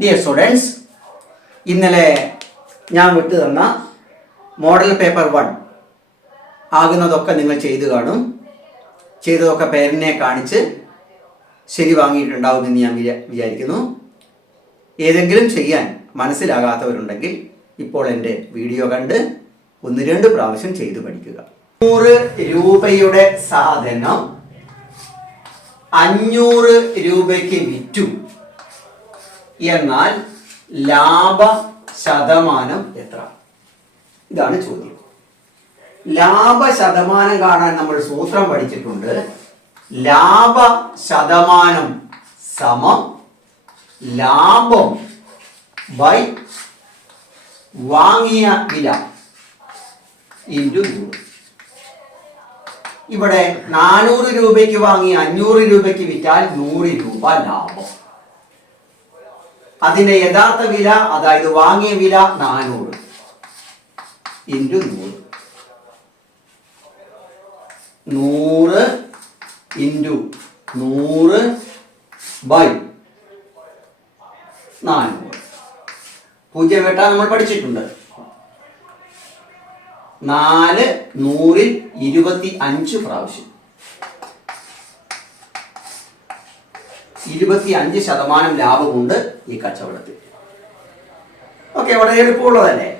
Dear students, ഇന്നലെ ഞാൻ വിട്ടു തന്ന മോഡൽ പേപ്പർ 1 ആകുന്നതൊക്കെ നിങ്ങൾ ചെയ്തു കാണും. ചെയ്തതൊക്കെ പേരനെ കാണിച്ച് ശരി വാങ്ങിയിട്ടുണ്ടാവുമെന്ന് ഞാൻ വിചാരിക്കുന്നു. ഏതെങ്കിലും ചെയ്യാൻ മനസ്സിലാകാത്തവരുണ്ടെങ്കിൽ ഇപ്പോൾ എൻ്റെ വീഡിയോ കണ്ട് 1-2 പ്രാവശ്യം ചെയ്തു പഠിക്കുക. 100 രൂപയുടെ സാധനം 500 രൂപയ്ക്ക് വിറ്റു എന്നാൽ ലാഭ ശതമാനം എത്ര? ഇതാണ് ചോദ്യം. ലാഭ ശതമാനം കാണാൻ നമ്മൾ സൂത്രം പഠിച്ചിട്ടുണ്ട്. ലാഭ ശതമാനം സമം ലാഭം ബൈ വാങ്ങിയ വില ഇൻറ്റു 100. ഇവിടെ 400 രൂപയ്ക്ക് വാങ്ങി 500 രൂപയ്ക്ക് വിറ്റാൽ 100 രൂപ ലാഭം. അതിന്റെ യഥാർത്ഥ വില, അതായത് വാങ്ങിയ വില 400 ഇൻറ്റു 100. 100 into 100 by 400. 0 വെട്ടാൻ നമ്മൾ പഠിച്ചിട്ടുണ്ട്. 4 100-ൽ 25 പ്രാവശ്യം. 25% ലാഭമുണ്ട് ഈ കച്ചവടത്തിൽ. ഓക്കെ, വളരെ എളുപ്പമുള്ളതല്ലേ?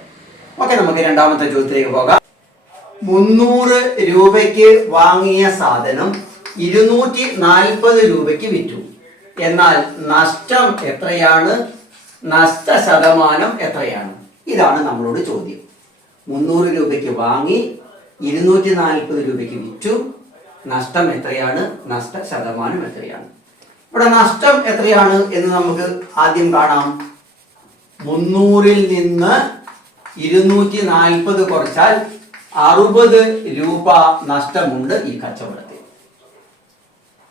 ഓക്കെ, നമുക്ക് രണ്ടാമത്തെ ചോദ്യത്തിലേക്ക് പോകാം. 300 രൂപയ്ക്ക് വാങ്ങിയ സാധനം 240 രൂപയ്ക്ക് വിറ്റു എന്നാൽ നഷ്ടം എത്രയാണ്? നഷ്ട ശതമാനം എത്രയാണ്? ഇതാണ് നമ്മളോട് ചോദ്യം. 300 രൂപയ്ക്ക് വാങ്ങി 240 രൂപയ്ക്ക് വിറ്റു. നഷ്ടം എത്രയാണ്? നഷ്ട ശതമാനം എത്രയാണ്? ഇവിടെ നഷ്ടം എത്രയാണ് എന്ന് നമുക്ക് ആദ്യം കാണാം. 300-ൽ നിന്ന് 240 കുറച്ചാൽ 60 രൂപ നഷ്ടമുണ്ട് ഈ കച്ചവടത്തിൽ.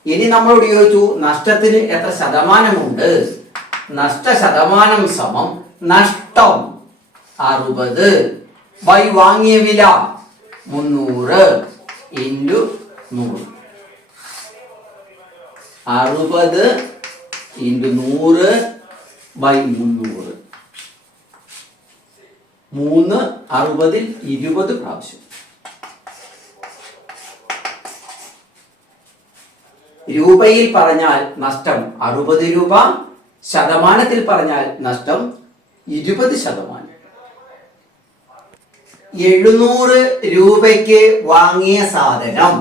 ഇനി നമ്മളോട് ചോദിച്ചു നഷ്ടത്തിന് എത്ര ശതമാനമുണ്ട്? നഷ്ട ശതമാനം സമം നഷ്ടം 60 ബൈ വാങ്ങിയ വില 300 ഇൻറ്റു 100. 60 into 100 by 300. 3 60-ൽ 20 പ്രാവശ്യം. രൂപയിൽ പറഞ്ഞാൽ നഷ്ടം 60 രൂപ, ശതമാനത്തിൽ പറഞ്ഞാൽ നഷ്ടം 20%. 700 രൂപയ്ക്ക് വാങ്ങിയ സാധനം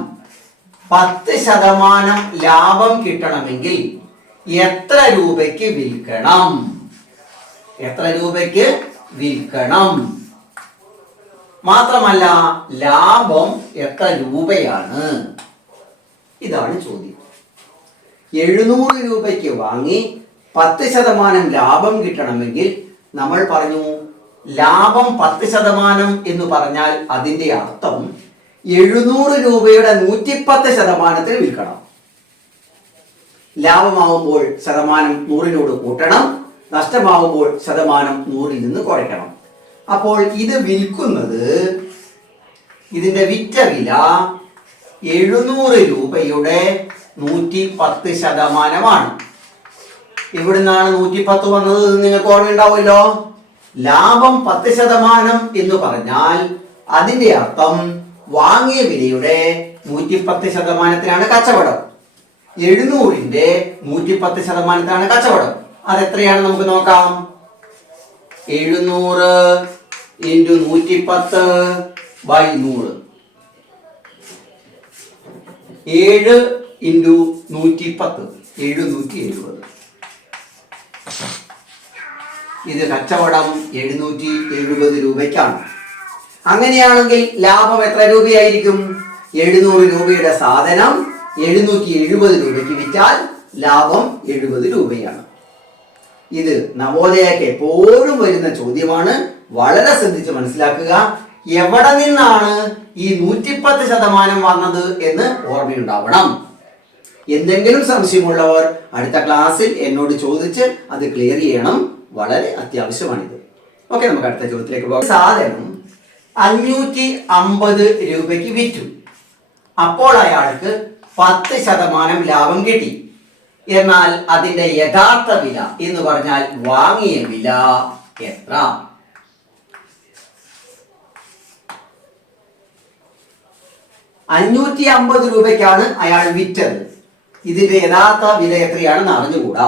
10% ലാഭം കിട്ടണമെങ്കിൽ എത്ര രൂപയ്ക്ക് വിൽക്കണം? എത്ര രൂപയ്ക്ക് വിൽക്കണം? മാത്രമല്ല ലാഭം എത്ര രൂപയാണ്? ഇതാണ് ചോദ്യം. 700 രൂപയ്ക്ക് വാങ്ങി 10% ലാഭം കിട്ടണമെങ്കിൽ നമ്മൾ പറഞ്ഞു ലാഭം 10% എന്ന് പറഞ്ഞാൽ അതിൻ്റെ അർത്ഥം 700 രൂപയുടെ 110% വിൽക്കണം. ലാഭമാവുമ്പോൾ ശതമാനം 100-നോട് കൂട്ടണം, നഷ്ടമാവുമ്പോൾ ശതമാനം 100-ൽ നിന്ന് കുറയ്ക്കണം. അപ്പോൾ ഇത് വിൽക്കുന്നത്, ഇതിന്റെ വിറ്റ വില 700 രൂപയുടെ 110%. എവിടുന്നാണ് 110 വന്നത് നിങ്ങൾക്ക് ഓർമ്മയുണ്ടാവുമല്ലോ. ലാഭം 10% എന്ന് പറഞ്ഞാൽ അതിന്റെ അർത്ഥം വാങ്ങിയ വിലയുടെ 110%-നാണ് കച്ചവടം. 700-ന്റെ 110%-നാണ് കച്ചവടം. അതെത്രയാണ് നമുക്ക് നോക്കാം. 700 ഇൻറ്റു 110 ബൈ 100. 7 ഇൻറ്റു 110 770. ഇത് കച്ചവടം 770 രൂപയ്ക്കാണ്. അങ്ങനെയാണെങ്കിൽ ലാഭം എത്ര രൂപയായിരിക്കും? 700 രൂപയുടെ സാധനം 770 രൂപയ്ക്ക് വിറ്റാൽ ലാഭം 70 രൂപയാണ്. ഇത് നവോദയക്ക് എപ്പോഴും വരുന്ന ചോദ്യമാണ്. വളരെ ശ്രദ്ധിച്ച് മനസ്സിലാക്കുക. എവിടെ നിന്നാണ് ഈ 110% വന്നത് എന്ന് ഓർമ്മയുണ്ടാവണം. എന്തെങ്കിലും സംശയമുള്ളവർ അടുത്ത ക്ലാസ്സിൽ എന്നോട് ചോദിച്ച് അത് ക്ലിയർ ചെയ്യണം. വളരെ അത്യാവശ്യമാണിത്. ഓക്കെ, നമുക്ക് അടുത്ത ചോദ്യത്തിലേക്ക് പോകാം. സാധനം 550 രൂപയ്ക്ക് വിറ്റു. അപ്പോൾ അയാൾക്ക് 10% ലാഭം കിട്ടി. എന്നാൽ അതിന്റെ യഥാർത്ഥ വില എന്ന് പറഞ്ഞാൽ വാങ്ങിയ വില എത്ര? 550 രൂപയ്ക്കാണ് അയാൾ വിറ്റത്. ഇതിന്റെ യഥാർത്ഥ വില എത്രയാണെന്ന് അറിഞ്ഞുകൂടാ.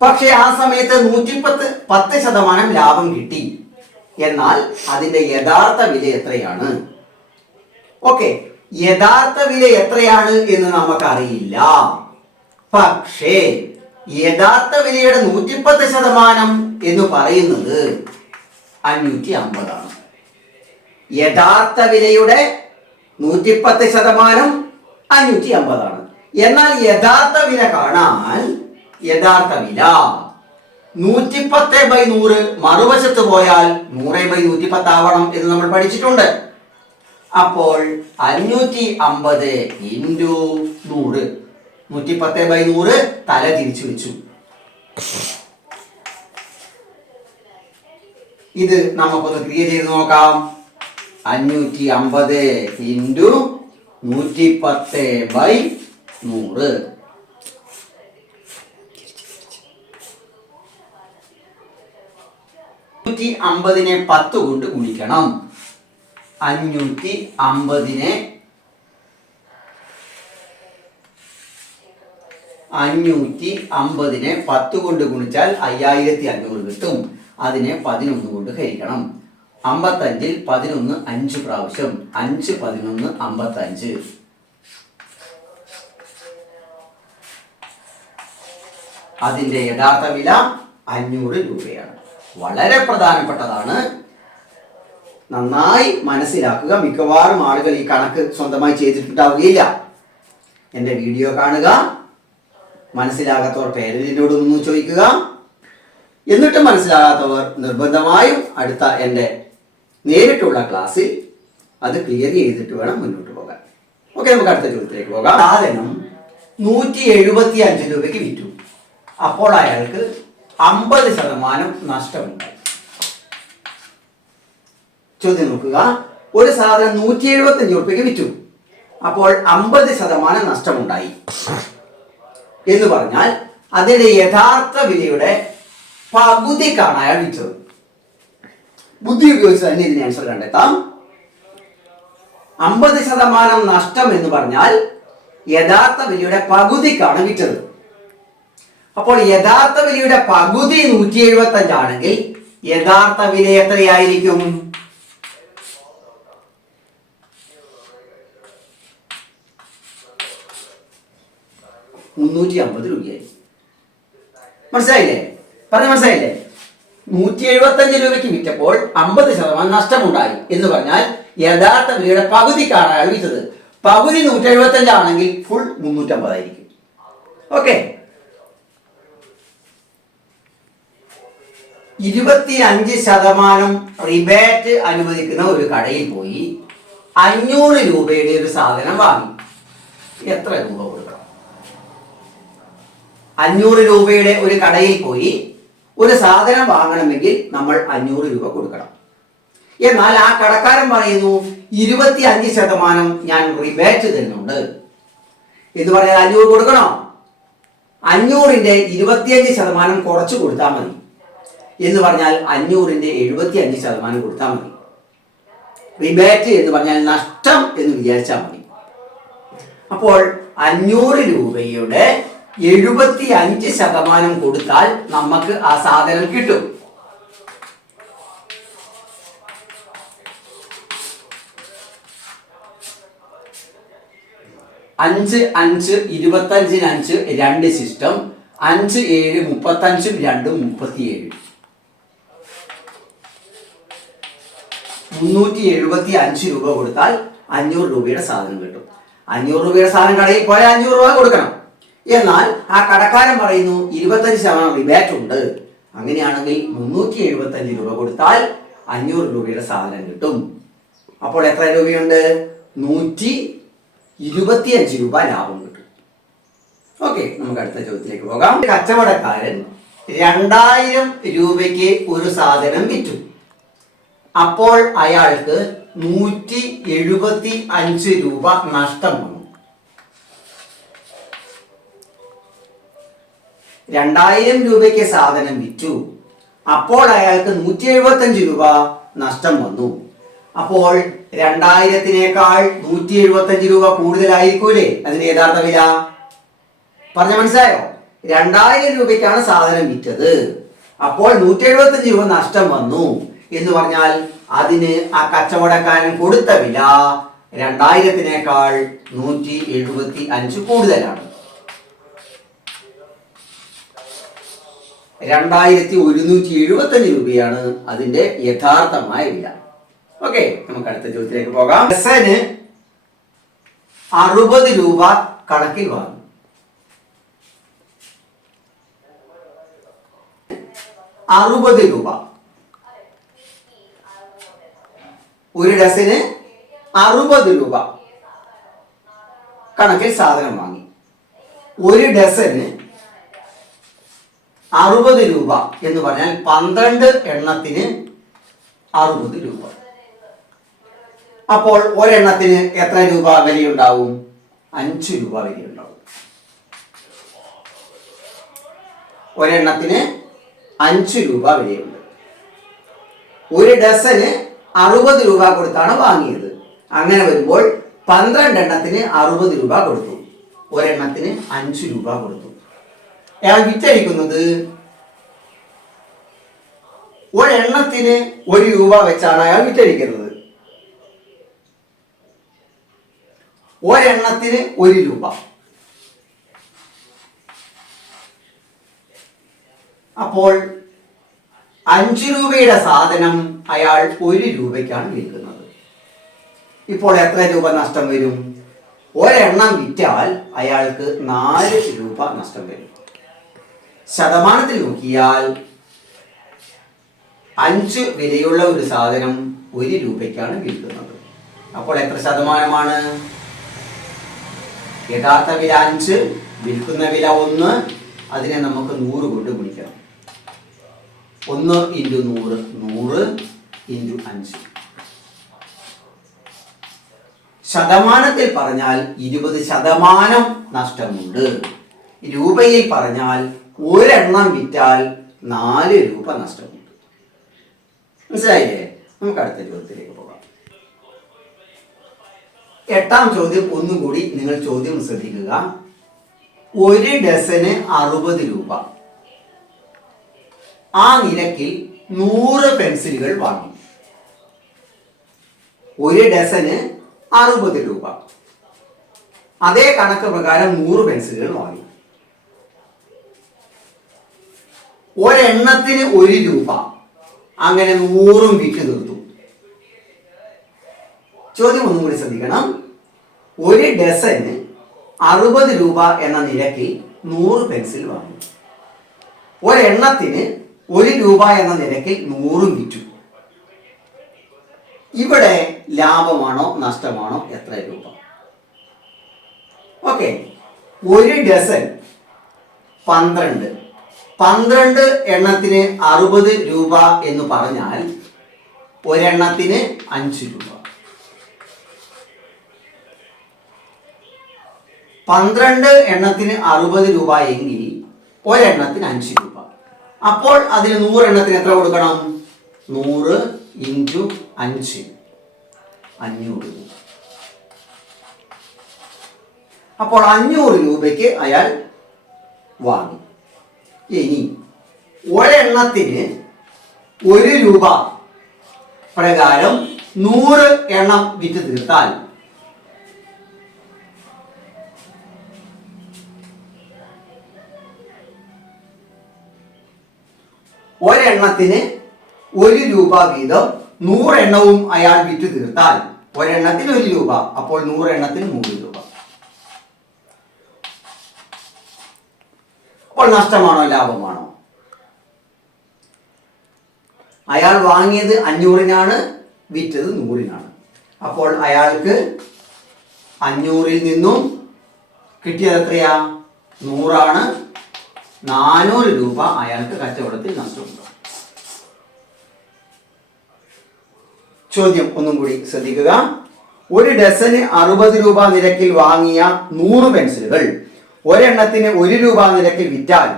പക്ഷെ ആ സമയത്ത് 110% ലാഭം കിട്ടി. എന്നാൽ അതിന്റെ യഥാർത്ഥ വില എത്രയാണ്? ഓക്കെ, യഥാർത്ഥ വില എത്രയാണ് എന്ന് നമുക്കറിയില്ല. പക്ഷേ യഥാർത്ഥ വിലയുടെ 110% എന്ന് പറയുന്നത് 550 ആണ്. യഥാർത്ഥ വിലയുടെ 110% 550 ആണ്. എന്നാൽ യഥാർത്ഥ വില കാണാൻ യഥാർത്ഥ വില 110/100 മറുവശത്ത് പോയാൽ 100/110 ആവണം എന്ന് നമ്മൾ പഠിച്ചിട്ടുണ്ട്. അപ്പോൾ 550 × 100, 110/100 തല തിരിച്ചു വെച്ചു. ഇത് നമുക്കൊന്ന് ക്രിയ ചെയ്ത് നോക്കാം. 550 × 110/100. 550നെ 10 കൊണ്ട് ഗുണിക്കണം. 550നെ 10 കൊണ്ട് ഗുണിച്ചാൽ 5500 കിട്ടും. അതിനെ 11 കൊണ്ട് ഹരിക്കണം. 55ൽ 11 5 പ്രാവശ്യം. 5 11 55. അതിന്റെ യഥാർത്ഥ വില 500 രൂപയാണ്. വളരെ പ്രധാനപ്പെട്ടതാണ്, നന്നായി മനസ്സിലാക്കുക. മിക്കവാറും ആളുകൾ ഈ കണക്ക് സ്വന്തമായി ചെയ്തിട്ടുണ്ടാവുകയില്ല. എൻ്റെ വീഡിയോ കാണുക, മനസ്സിലാകാത്തവർ പേരന്റിനോടൊന്ന് ചോദിക്കുക. എന്നിട്ട് മനസ്സിലാകാത്തവർ നിർബന്ധമായും അടുത്ത എൻ്റെ നേരിട്ടുള്ള ക്ലാസ്സിൽ അത് ക്ലിയർ ചെയ്തിട്ട് വേണം മുന്നോട്ട് പോകാൻ. ഓക്കെ, നമുക്ക് അടുത്ത ചോദ്യത്തിലേക്ക് പോകാം. സാധനം 175 രൂപയ്ക്ക് വിറ്റു. അപ്പോൾ അയാൾക്ക് 50% നഷ്ടമുണ്ടായി. ചോദ്യം നോക്കുക. ഒരു സാധനം 175 രൂപയ്ക്ക് വിറ്റു. അപ്പോൾ 50% നഷ്ടമുണ്ടായി എന്ന് പറഞ്ഞാൽ അതിന്റെ യഥാർത്ഥ വിലയുടെ പകുതിക്കാണ് അയാൾ വിറ്റത്. ബുദ്ധി ഉപയോഗിച്ച് തന്നെ ഇതിന് ആൻസർ കണ്ടെത്താം. 50% നഷ്ടം എന്ന് പറഞ്ഞാൽ യഥാർത്ഥ വിലയുടെ പകുതിക്കാണ് വിറ്റത്. അപ്പോൾ യഥാർത്ഥ വിലയുടെ പകുതി 175 ആണെങ്കിൽ യഥാർത്ഥ വില എത്രയായിരിക്കും? 350 രൂപയായി. മനസ്സിലായില്ലേ? പറഞ്ഞ മനസ്സിലായില്ലേ? 175 രൂപയ്ക്ക് വിറ്റപ്പോൾ 50% നഷ്ടമുണ്ടായി എന്ന് പറഞ്ഞാൽ യഥാർത്ഥ വിലയുടെ പകുതിക്കാണ് അയാൾ വിറ്റത്. പകുതി 175 ആണെങ്കിൽ ഫുൾ 350 ആയിരിക്കും. ഓക്കെ, 25% റിബേറ്റ് അനുവദിക്കുന്ന ഒരു കടയിൽ പോയി 500 രൂപയുടെ ഒരു സാധനം വാങ്ങി. എത്ര രൂപ കൊടുക്കണം? 500 രൂപയുടെ ഒരു കടയിൽ പോയി ഒരു സാധനം വാങ്ങണമെങ്കിൽ നമ്മൾ 500 രൂപ കൊടുക്കണം. എന്നാൽ ആ കടക്കാരൻ പറയുന്നു 25% ഞാൻ റിബേറ്റ് തരുന്നുണ്ട് എന്ന് പറഞ്ഞാൽ 500 കൊടുക്കണോ? 500ന്റെ 25% കുറച്ച് കൊടുത്താൽ മതി എന്ന് പറഞ്ഞാൽ 500ന്റെ 75% കൊടുത്താൽ മതി. റിബേറ്റ് എന്ന് പറഞ്ഞാൽ നഷ്ടം എന്ന് വിചാരിച്ചാൽ മതി. അപ്പോൾ 500 രൂപയുടെ 75% കൊടുത്താൽ നമുക്ക് ആ സാധനം കിട്ടും. അഞ്ച് 25 5 2 സിസ്റ്റം. 5 7 35 2 37. 375 രൂപ കൊടുത്താൽ 500 രൂപയുടെ സാധനം കിട്ടും. 500 രൂപയുടെ സാധനം കടയിൽ പോയാൽ 500 രൂപ കൊടുക്കണം. എന്നാൽ ആ കടക്കാരൻ പറയുന്നു 25% റിബേറ്റ് ഉണ്ട്. അങ്ങനെയാണെങ്കിൽ 375 രൂപ കൊടുത്താൽ 500 രൂപയുടെ സാധനം കിട്ടും. അപ്പോൾ എത്ര രൂപയുണ്ട്? 125 രൂപ ലാഭം കിട്ടും. ഓക്കെ, നമുക്ക് അടുത്ത ചോദ്യത്തിലേക്ക് പോകാം. കച്ചവടക്കാരൻ 2000 രൂപയ്ക്ക് ഒരു സാധനം വിറ്റു. അപ്പോൾ അയാൾക്ക് 175 രൂപ നഷ്ടം വന്നു. 2000 രൂപയ്ക്ക് സാധനം വിറ്റു. അപ്പോൾ അയാൾക്ക് 175 രൂപ നഷ്ടം വന്നു. അപ്പോൾ 2000-നേക്കാൾ 175 രൂപ കൂടുതലായിരിക്കൂലേ അതിന്റെ യഥാർത്ഥ വില? പറഞ്ഞ മനസ്സിലായോ? 2000 രൂപയ്ക്കാണ് സാധനം വിറ്റത്, അപ്പോൾ 175 രൂപ നഷ്ടം വന്നു എന്ന് പറഞ്ഞാൽ അതിന് ആ കച്ചവടക്കാരൻ കൊടുത്ത വില 2000-നേക്കാൾ 175 കൂടുതലാണ്. 2175 രൂപയാണ് അതിന്റെ യഥാർത്ഥമായ വില. ഓക്കെ, നമുക്ക് അടുത്ത ചോദ്യത്തിലേക്ക് പോകാം. ഡസന് 60 രൂപ കണക്കിൽ വാങ്ങി. 60 രൂപ, ഒരു ഡസന് 60 രൂപ കണക്കിൽ സാധനം വാങ്ങി. ഒരു ഡസന് 60 രൂപ എന്ന് പറഞ്ഞാൽ 12 എണ്ണത്തിന് 60 രൂപ. അപ്പോൾ ഒരെണ്ണത്തിന് എത്ര രൂപ വിലയുണ്ടാവും? 5 രൂപ വിലയുണ്ടാവും. ഒരെണ്ണത്തിന് 5 രൂപ വിലയുണ്ട്. ഒരു ഡസന് 60 രൂപ കൊടുത്താണ് വാങ്ങിയത്. അങ്ങനെ വരുമ്പോൾ 12 എണ്ണത്തിന് 60 രൂപ കൊടുത്തു, ഒരെണ്ണത്തിന് 5 രൂപ കൊടുത്തു. അയാൾ വിറ്റഴിക്കുന്നത് ഒരെണ്ണത്തിന് 1 രൂപ വെച്ചാണ് അയാൾ വിറ്റഴിക്കുന്നത്. ഒരെണ്ണത്തിന് 1 രൂപ. അപ്പോൾ 5 രൂപയുടെ സാധനം അയാൾ 1 രൂപയ്ക്കാണ് വിൽക്കുന്നത്. ഇപ്പോൾ എത്ര രൂപ നഷ്ടം വരും? ഒരെണ്ണം വിറ്റാൽ അയാൾക്ക് 4 രൂപ നഷ്ടം വരും. ശതമാനത്തിൽ നോക്കിയാൽ 5 വിലയുള്ള ഒരു സാധനം 1 രൂപയ്ക്കാണ് വിൽക്കുന്നത്. അപ്പോൾ എത്ര ശതമാനമാണ്? യഥാർത്ഥ വില 5, വിൽക്കുന്ന വില 1, അതിനെ നമുക്ക് 100 കൊണ്ട് ഗുണിക്കണം. 1 × 100, 100 × 5. ശതമാനത്തിൽ പറഞ്ഞാൽ 20% നഷ്ടമുണ്ട്. രൂപയിൽ പറഞ്ഞാൽ ഒരെണ്ണം വിറ്റാൽ 4 രൂപ നഷ്ടമുണ്ട്. മനസ്സിലായില്ലേ? നമുക്ക് അടുത്ത ചോദ്യത്തിലേക്ക് പോകാം. 8ാം ചോദ്യം ഒന്നുകൂടി നിങ്ങൾ ചോദ്യം ശ്രദ്ധിക്കുക. ഒരു ഡസന് 60 രൂപ. ആ നിരക്കിൽ 100 പെൻസിലുകൾ വാങ്ങി. ഒരു ഡസന് 60 രൂപ. അതേ കണക്ക് പ്രകാരം 100 പെൻസിലുകൾ വാങ്ങി. ഒരെണ്ണത്തിന് 1 രൂപ. അങ്ങനെ 100ഉം വിറ്റ് തീർത്തു. ചോദ്യം ഒന്നും കൂടി ശ്രദ്ധിക്കണം. ഒരു ഡസന് 60 രൂപ എന്ന നിരക്കിൽ 100 പെൻസിൽ വാങ്ങി. ഒരെണ്ണത്തിന് 1 രൂപ എന്ന നിരക്കിൽ 100ഉം വിറ്റു. ഇവിടെ ലാഭമാണോ നഷ്ടമാണോ? എത്ര രൂപ? ഓക്കെ, ഒരു ഡസൻ 12. 12 എണ്ണത്തിന് 60 രൂപ എന്ന് പറഞ്ഞാൽ ഒരെണ്ണത്തിന് 5 രൂപ. 12 എണ്ണത്തിന് 60 രൂപ എങ്കിൽ ഒരെണ്ണത്തിന് 5 രൂപ. അപ്പോൾ അതിന് 100 എണ്ണത്തിന് എത്ര കൊടുക്കണം? 100 × 5, 500 രൂപ. അപ്പോൾ 500 രൂപയ്ക്ക് അയാൾ വാങ്ങി. ഇനി ഒരെണ്ണത്തിന് 1 രൂപ പ്രകാരം 100 എണ്ണം വിറ്റ് തീർത്താൽ ഒരെണ്ണത്തിന് 1 രൂപ വീതം 100 എണ്ണവും അയാൾ വിറ്റ് തീർത്താൽ ഒരെണ്ണത്തിന് 1 രൂപ. അപ്പോൾ 100 എണ്ണത്തിന് 3 രൂപ. അപ്പോൾ നഷ്ടമാണോ ലാഭമാണോ? അയാൾ വാങ്ങിയത് 500-നാണ്, വിറ്റത് 100-നാണ്. അപ്പോൾ അയാൾക്ക് 500-ൽ നിന്നും കിട്ടിയത് എത്രയാ? 100-ആണ്. 400 രൂപ അയാൾക്ക് കച്ചവടത്തിൽ നഷ്ടമുണ്ട്. ചോദ്യം ഒന്നും കൂടി ശ്രദ്ധിക്കുക. ഒരു ഡസന് 60 രൂപ നിരക്കിൽ വാങ്ങിയ 100 പെൻസിലുകൾ ഒരെണ്ണത്തിന് 1 രൂപ നിരക്കിൽ വിറ്റാൽ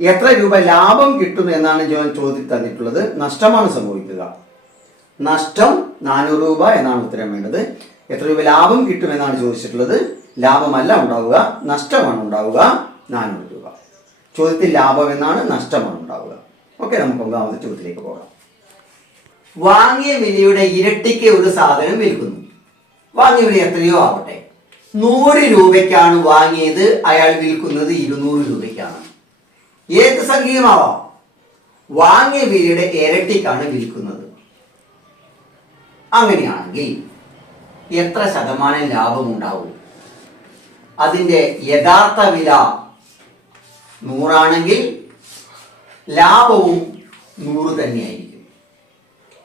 എത്ര രൂപ ലാഭം കിട്ടും എന്നാണ് ചോദ്യത്തിൽ തന്നിട്ടുള്ളത്. നഷ്ടമാണ് സംഭവിക്കുക. നഷ്ടം 400 രൂപ എന്നാണ് ഉത്തരം വേണ്ടത്. എത്ര രൂപ ലാഭം കിട്ടും എന്നാണ് ചോദിച്ചിട്ടുള്ളത്. ലാഭമല്ല ഉണ്ടാവുക, നഷ്ടമാണ് ഉണ്ടാവുക. 400 രൂപ. ചോദ്യത്തിൽ ലാഭം എന്നാണ്, നഷ്ടമാണ് ഉണ്ടാവുക. ഓക്കെ, നമുക്ക് 9ാമത്തെ ചോദ്യത്തിലേക്ക് പോകാം. വാങ്ങിയ വിലയുടെ ഇരട്ടിക്ക് ഒരു സാധനം വിൽക്കുന്നു. വാങ്ങിയ വില എത്രയോ ആവട്ടെ, 100 രൂപയ്ക്കാണ് വാങ്ങിയത്, അയാൾ വിൽക്കുന്നത് 200 രൂപയ്ക്കാണ്. ഏത് സംഖ്യയുമാവാം. വാങ്ങിയ വിലയുടെ ഇരട്ടിക്കാണ് വിൽക്കുന്നത്. അങ്ങനെയാണെങ്കിൽ എത്ര ശതമാനം ലാഭം ഉണ്ടാവും? അതിൻ്റെ യഥാർത്ഥ വില 100 ആണെങ്കിൽ ലാഭവും 100 തന്നെയായിരിക്കും.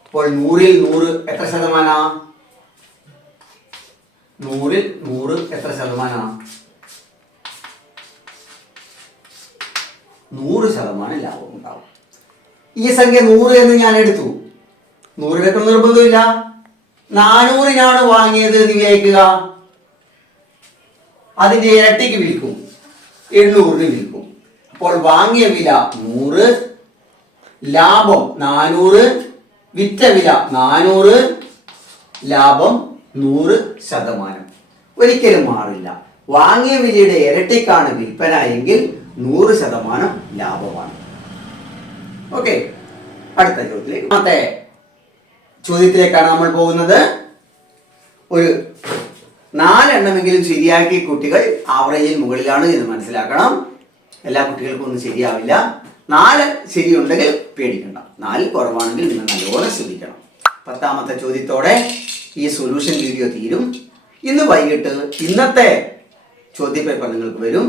അപ്പോൾ 100ൽ 100 എത്ര ശതമാനാ? 100ൽ 100 എത്ര ശതമാനാ? 100% ലാഭം ഉണ്ടാവും. ഈ സംഖ്യ 100 എന്ന് ഞാൻ എടുത്തു. 100 എടുക്കുന്ന നിർബന്ധമില്ല. 400-നാണ് വാങ്ങിയത് എന്ന് വിചാരിക്കുക. അതിന്റെ ഇരട്ടിക്ക് വിൽക്കും, 800-ന് വിൽക്കും. അപ്പോൾ വാങ്ങിയ വില 100, ലാഭം 400, വിറ്റ വില 400, ലാഭം 100%. ഒരിക്കലും മാറില്ല. വാങ്ങിയ വിലയുടെ ഇരട്ടിക്കാണ് വിൽപ്പന എങ്കിൽ 100% ലാഭമാണ്. ഓക്കെ, അടുത്ത ചോദ്യത്തിലേക്കാണ് നമ്മൾ പോകുന്നത്. ഒരു 4 എണ്ണമെങ്കിലും ശരിയാക്കിയ കുട്ടികൾ ആവറേജിൽ മുകളിലാണ് എന്ന് മനസ്സിലാക്കണം. എല്ലാ കുട്ടികൾക്കും ഒന്നും ശരിയാവില്ല. 4 ശരിയുണ്ടെങ്കിൽ പേടിക്കണ്ട. 4 കുറവാണെങ്കിൽ നിങ്ങൾ നല്ലപോലെ ശ്രദ്ധിക്കണം. 10ാമത്തെ ചോദ്യത്തോടെ ഈ സൊല്യൂഷൻ വീഡിയോ തീരും. ഇന്ന് വൈകിട്ട് ഇന്നത്തെ ചോദ്യപേപ്പർ നിങ്ങൾക്ക് വരും.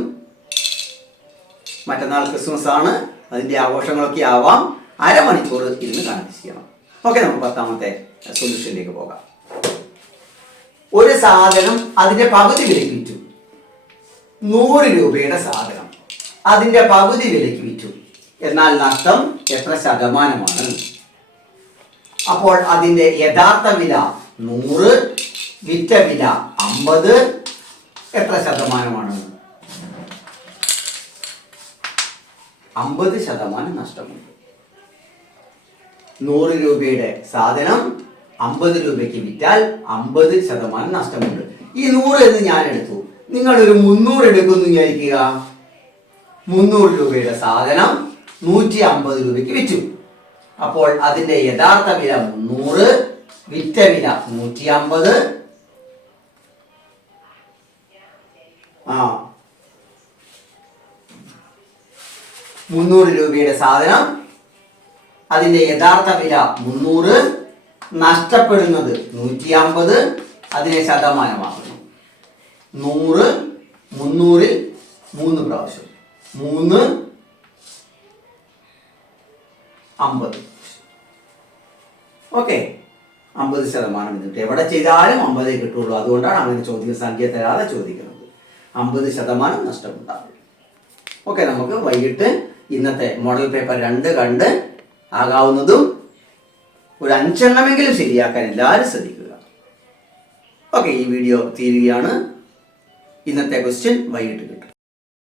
മറ്റന്നാൾ ക്രിസ്മസ് ആണ്, അതിൻ്റെ ആഘോഷങ്ങളൊക്കെ ആവാം. അരമണിക്കൂർ ഇരുന്ന് കണക്ട് ചെയ്യണം. ഓക്കെ, നമുക്ക് 10ാമത്തെ സൊല്യൂഷനിലേക്ക് പോകാം. ഒരു സാധനം അതിന്റെ പകുതി വിലയ്ക്ക് വിറ്റു. 100 രൂപയുടെ സാധനം അതിന്റെ പകുതി വിലയ്ക്ക് വിറ്റു. എന്നാൽ നഷ്ടം എത്ര ശതമാനമാണ്? അപ്പോൾ അതിന്റെ യഥാർത്ഥ വില 100, വിറ്റ വില 50, എത്ര ശതമാനമാണ്? 50% നഷ്ടമുണ്ട്. 100 രൂപയുടെ സാധനം 50 രൂപയ്ക്ക് വിറ്റാൽ 50% നഷ്ടമുണ്ട്. ഈ 100 എന്ന് ഞാൻ എടുത്തു. നിങ്ങളൊരു 300 എടുക്കുന്നു വിചാരിക്കുക. 300 രൂപയുടെ സാധനം 150 രൂപയ്ക്ക് വിറ്റു. അപ്പോൾ അതിന്റെ യഥാർത്ഥ വില 300, വിറ്റ വില 150. 300 രൂപയുടെ സാധനം, അതിന്റെ യഥാർത്ഥ വില 300, നഷ്ടപ്പെടുന്നത് 150, അതിനെ ശതമാനമാകുന്നു. 100 300-ൽ 3 പ്രാവശ്യം, 3 50. ഓക്കെ, 50% എന്നിട്ട് എവിടെ ചെയ്താലും 50 കിട്ടുള്ളൂ. അതുകൊണ്ടാണ് അങ്ങനെ ചോദിക്കുന്ന സംഖ്യ തരാതെ ചോദിക്കുന്നത്. 50% നഷ്ടമുണ്ടാകും. ഓക്കെ, നമുക്ക് വൈകിട്ട് ഇന്നത്തെ മോഡൽ പേപ്പർ 2 കണ്ട് ആകാവുന്നതും ഒരു 5 എണ്ണമെങ്കിലും ശരിയാക്കാൻ എല്ലാവരും ശ്രദ്ധിക്കുക. ഓക്കെ, ഈ വീഡിയോ തീരുകയാണ്. ഇന്നത്തെ ക്വസ്റ്റ്യൻ വൈകിട്ട് കിട്ടും.